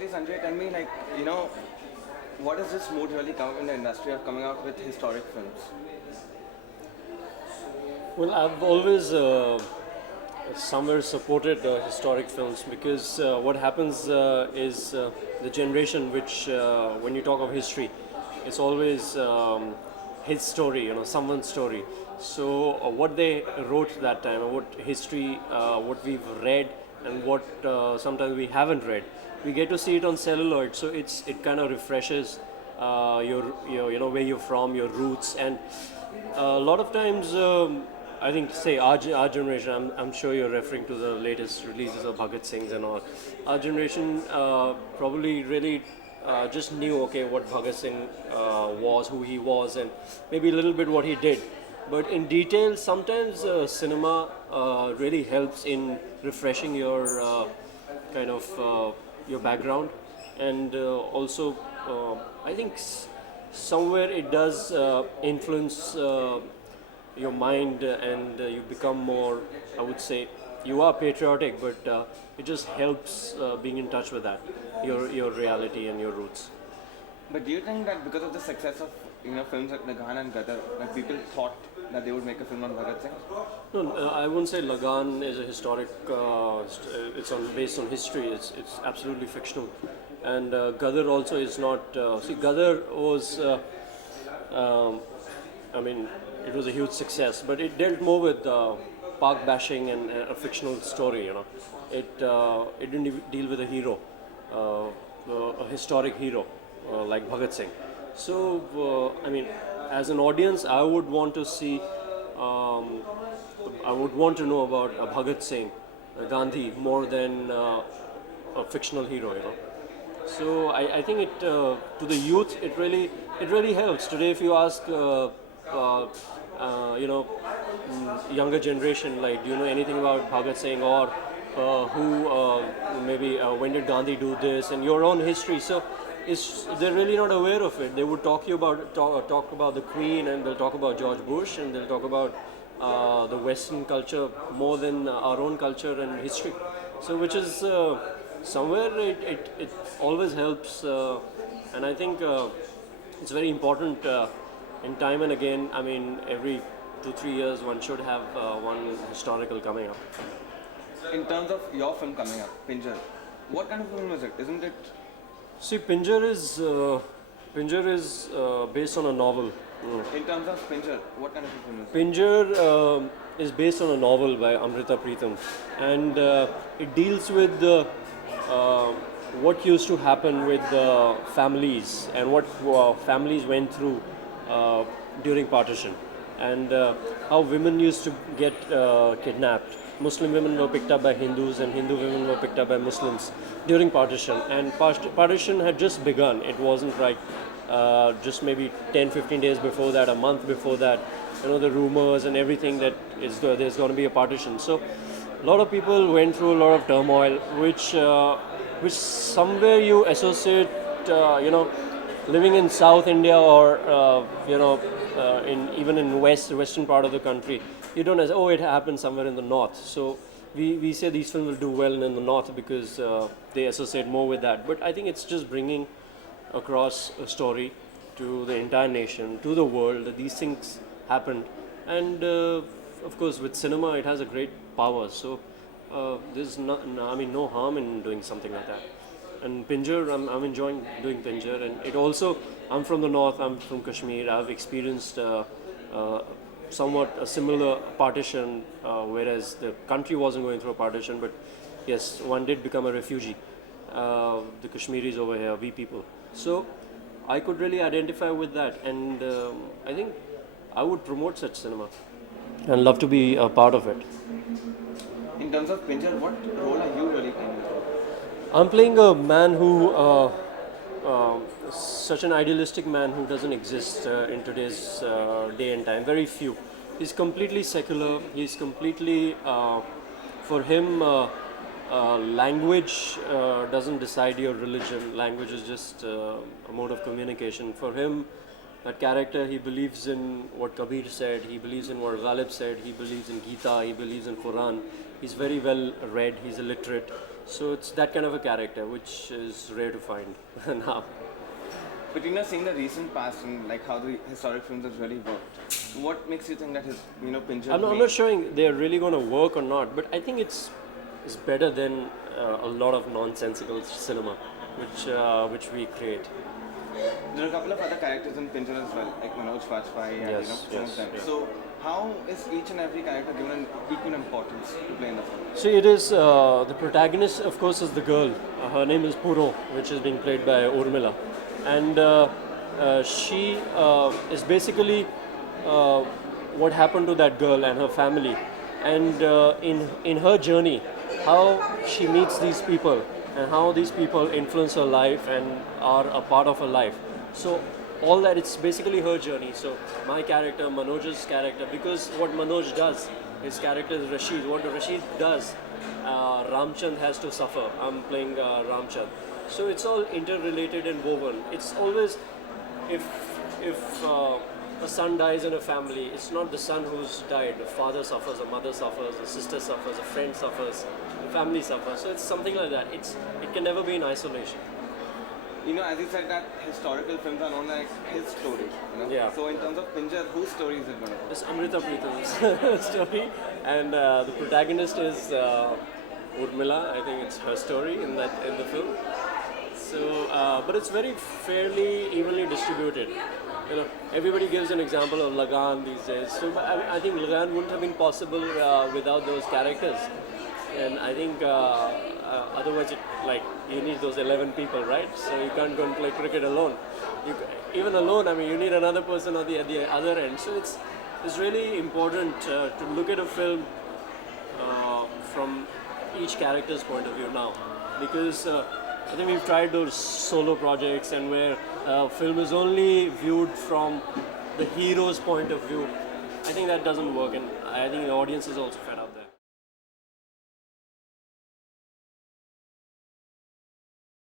firstly, Sanjay, tell me, what is this mood really come in the industry of coming out with historic films? Well, I've always somewhere supported historic films because what happens is the generation which, when you talk of history, it's always his story, someone's story. So what they wrote that time, or what history, what we've read, and what sometimes we haven't read, we get to see it on celluloid. So it kind of refreshes your where you're from, your roots, and a lot of times. I think, say, our generation, I'm sure you're referring to the latest releases of Bhagat Singh's and all. Our generation probably really just knew, okay, what Bhagat Singh was, who he was, and maybe a little bit what he did. But in detail, sometimes cinema really helps in refreshing your your background, and also I think somewhere it does influence your mind, and you become more, I would say, you are patriotic, but it just helps being in touch with that, your reality and your roots. But do you think that because of the success of films like Lagan and Gadar, that people thought that they would make a film on Bhagat Singh? No, I wouldn't say Lagan is a historic. It's based on history. It's absolutely fictional, and Gadar also is not. See, Gadar was. I mean, it was a huge success, but it dealt more with park bashing and a fictional story. It didn't deal with a hero, a historic hero like Bhagat Singh. So I mean, as an audience, I would want to see. I would want to know about Bhagat Singh, Gandhi, more than a fictional hero. So I think it to the youth it really helps. Today, if you ask. Younger generation, like, do you know anything about Bhagat Singh, or when did Gandhi do this, and your own history? So they're really not aware of it. They would talk about the Queen, and they'll talk about George Bush, and they'll talk about the Western culture more than our own culture and history. So which is somewhere it always helps, and I think it's very important. In time and again, I mean, every 2-3 years, one should have one historical coming up. In terms of your film coming up, Pinjar, what kind of film is it? Isn't it? See, Pinjar is based on a novel. In terms of Pinjar, what kind of film is it? Pinjar is based on a novel by Amrita Pritam, and it deals with what used to happen with families, and what families went through during partition, and how women used to get kidnapped. Muslim women were picked up by Hindus, and Hindu women were picked up by Muslims during partition. And partition had just begun. It wasn't like just maybe 10-15 days before that, a month before that, the rumors and everything that there's going to be a partition. So a lot of people went through a lot of turmoil, which somewhere you associate, living in South India, or even in western part of the country, you don't say, oh, it happened somewhere in the north. So we say these films will do well in the north because they associate more with that. But I think it's just bringing across a story to the entire nation, to the world, that these things happened. And of course, with cinema, it has a great power. So there's no harm in doing something like that. And Pinjar, I'm enjoying doing Pinjar, and it also, I'm from the north, I'm from Kashmir. I've experienced somewhat a similar partition, whereas the country wasn't going through a partition, but yes, one did become a refugee. The Kashmiris over here, we people. So I could really identify with that, and I think I would promote such cinema and love to be a part of it. In terms of Pinjar, what role are you really playing? I'm playing a man who, such an idealistic man who doesn't exist in today's day and time. Very few. He's completely secular. He's completely, for him, language doesn't decide your religion. Language is just a mode of communication. For him, that character, he believes in what Kabir said, he believes in what Ghalib said, he believes in Gita, he believes in Quran. He's very well read, he's illiterate. So it's that kind of a character, which is rare to find now. But seeing the recent past and like how the historic films have really worked, what makes you think that his, Pinjar? I'm not showing they're really going to work or not, but I think it's better than a lot of nonsensical cinema, which we create. There are a couple of other characters in Pinjar as well, like Manoj, Bajpayee, and some of them. Yeah. So how is each and every character given an equal importance to play in the film? So it is the protagonist, of course, is the girl. Her name is Puro, which is being played by Urmila, and she is basically what happened to that girl and her family, and in her journey, how she meets these people and how these people influence her life and are a part of her life. So all that, it's basically her journey. So my character, Manoj's character, because what Manoj does, his character is Rashid. What Rashid does, Ramchand has to suffer. I'm playing Ramchand. So it's all interrelated and woven. It's always, if a son dies in a family, it's not the son who's died. The father suffers, a mother suffers, a sister suffers, a friend suffers, the family suffers. So it's something like that. It can never be in isolation. As you said that historical films are known like his story. Yeah. So in terms of Pinjar, whose story is it going to be? It's Amrita Pritam's story, and the protagonist is Urmila. I think it's her story in the film. So, but it's very fairly evenly distributed. Everybody gives an example of Lagan these days. So I think Lagan wouldn't have been possible without those characters. And I think otherwise, you need those 11 people, right? So you can't go and play cricket alone. Even alone, you need another person at the other end. So it's really important to look at a film from each character's point of view now, because I think we've tried those solo projects and where film is only viewed from the hero's point of view. I think that doesn't work, and I think the audience is also fed up.